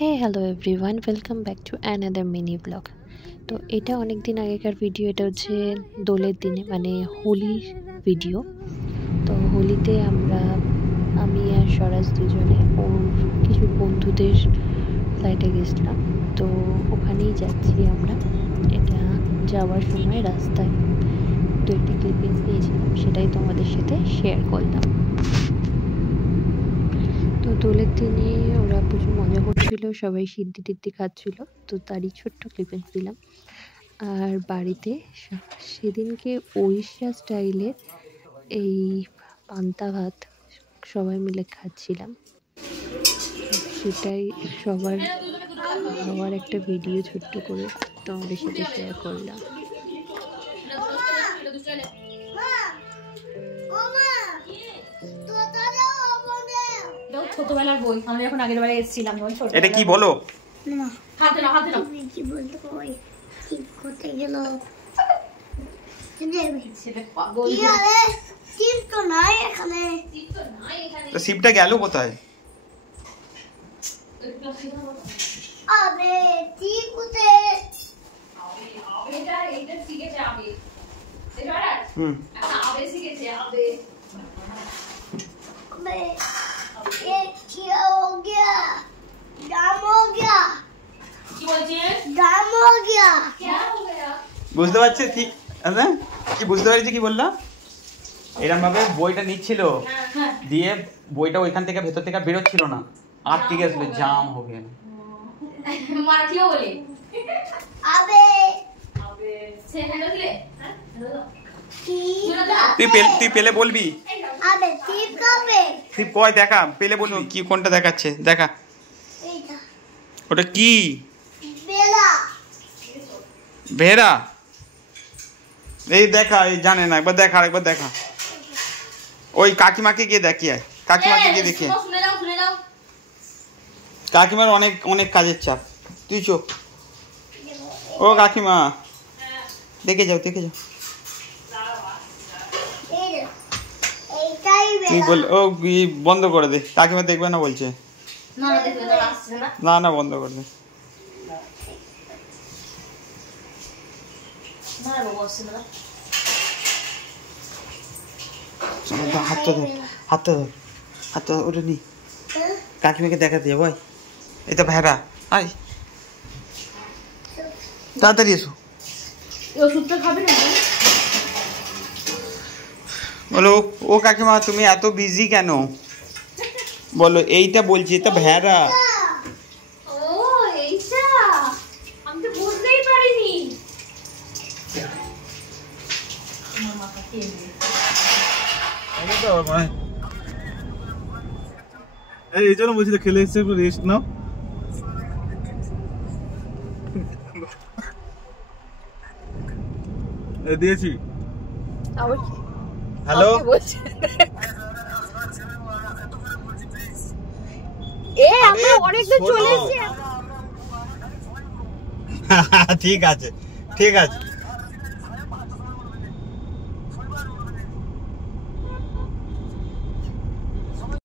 Hey, hello everyone, welcome back to another mini vlog. তো এটা অনেক দিন আগেকার ভিডিও। এটা হচ্ছে দোলের দিনে মানে হোলির ভিডিও। তো হোলিতে আমি আর স্বরাজ দুজনে ওর কিছু বন্ধুদের ফ্লাইটে গেছিলাম। তো ওখানেই যাচ্ছি আমরা। এটা যাওয়ার সময় রাস্তায় দু একটা ক্লিপিংস নিয়েছিলাম, সেটাই তোমাদের সাথে শেয়ার করলাম। তো দোলের দিনে ওরা প্রচুর মজা করছিল, সবাই সিদ্ধি টিদ্ধি খাচ্ছিল, তো তারই ছোট্ট ক্লিপিংস দিলাম। আর বাড়িতে সেদিনকে উড়িষ্যা স্টাইলের এই পান্তা ভাত সবাই মিলে খাচ্ছিলাম, সেটাই সবার খাওয়ার একটা ভিডিও ছোট্ট করে তোমাদের সাথে শেয়ার করলাম। ছোটবেলার বই আমরা যখন আগের বারে এসেছিলাম যখন ছোট। এটা কি বলো? হাতে নাও হাতে নাও। কি বলতে কই কি করতে গেল? সেটা পাগল। কি আরে টিপ তো নাই এখানে। তো সিপটা গেল কোথায়? আবে টিপ কোথায়? এটা শিখেছে আবে। এবার আবে শিখেছে আবে। अबे ये क्या हो गया? दाम हो गया। কি বলছিস? दाम हो गया। क्या हो गया? বুঝতে পারছি ঠিক আছে, কি বুঝতে পারছি কি বললা? এরকম ভাবে বইটা নিচ্ছিল, দিয়ে বইটা ওইখান থেকে ভেতর থেকে বেরোচ্ছিল না, আটকে গেছিল, জাম হয়ে গেল। মারাঠিও বলে अबे আবে সে হ্যালো দিলে হ্যাঁ তুই পেলে বলবি। अबे টিপ কবে? তুই কয় দেখা পেলে বলবি, কি কোনটা দেখাচ্ছে দেখা। এইটা ওটা কি? বেলা ভেড়া? এই দেখা, এই জানে না, একবার দেখা, আরেকবার দেখা। ওই কাকিমাকে গিয়ে দেখি, কাকিমাকে গিয়ে দেখি। শুনে যাও কাকিমার অনেক অনেক কাজের চাপ, তুই চোখ। ও কাকিমা দেখে যাও এইটাই তুই বেলা। বল, ও বন্ধ করে দে, কাকিমা দেখবে না বলছে। না দেখবে না আসছে না না বন্ধ করে দে। না বাবা আসছে না হাতটা ধর ওটা নি, কাকিমাকে দেখাতে যাবো। এই তো ভেড়া, আয় তাড়াতাড়ি এসো। এই ওষুধটা খাবে না? বলো ও কাকিমা তুমি এত বিজি কেন? বলো এইটা বলছি, এটা ভেড়া। ও এইটা আমি তো বুঝতেই পারিনি। এই জন্য বলছি খেলে এসে একটু রেস্ট নাও। দিয়েছি। হ্যালো আমরা অনেকদিন চলে এসেছি। ঠিক আছে